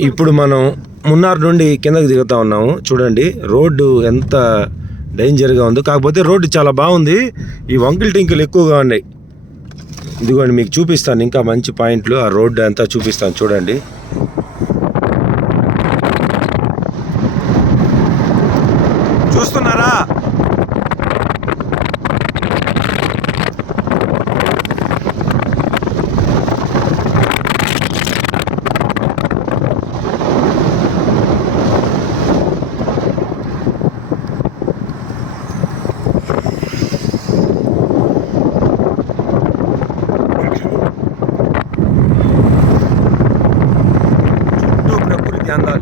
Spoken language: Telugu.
ఇప్పుడు మనం మున్నార్ నుండి కిందకి దిగుతా ఉన్నాము. చూడండి రోడ్డు ఎంత డేంజర్గా ఉందో. కాకపోతే రోడ్డు చాలా బాగుంది. ఈ వంకిల్ టింకులు ఎక్కువగా ఉన్నాయి. ఇదిగోండి మీకు చూపిస్తాను ఇంకా మంచి పాయింట్లు. ఆ రోడ్డు అంతా చూపిస్తాను చూడండి. చూస్తున్నారా? చుట్టూ ప్రకృతి అందాలు.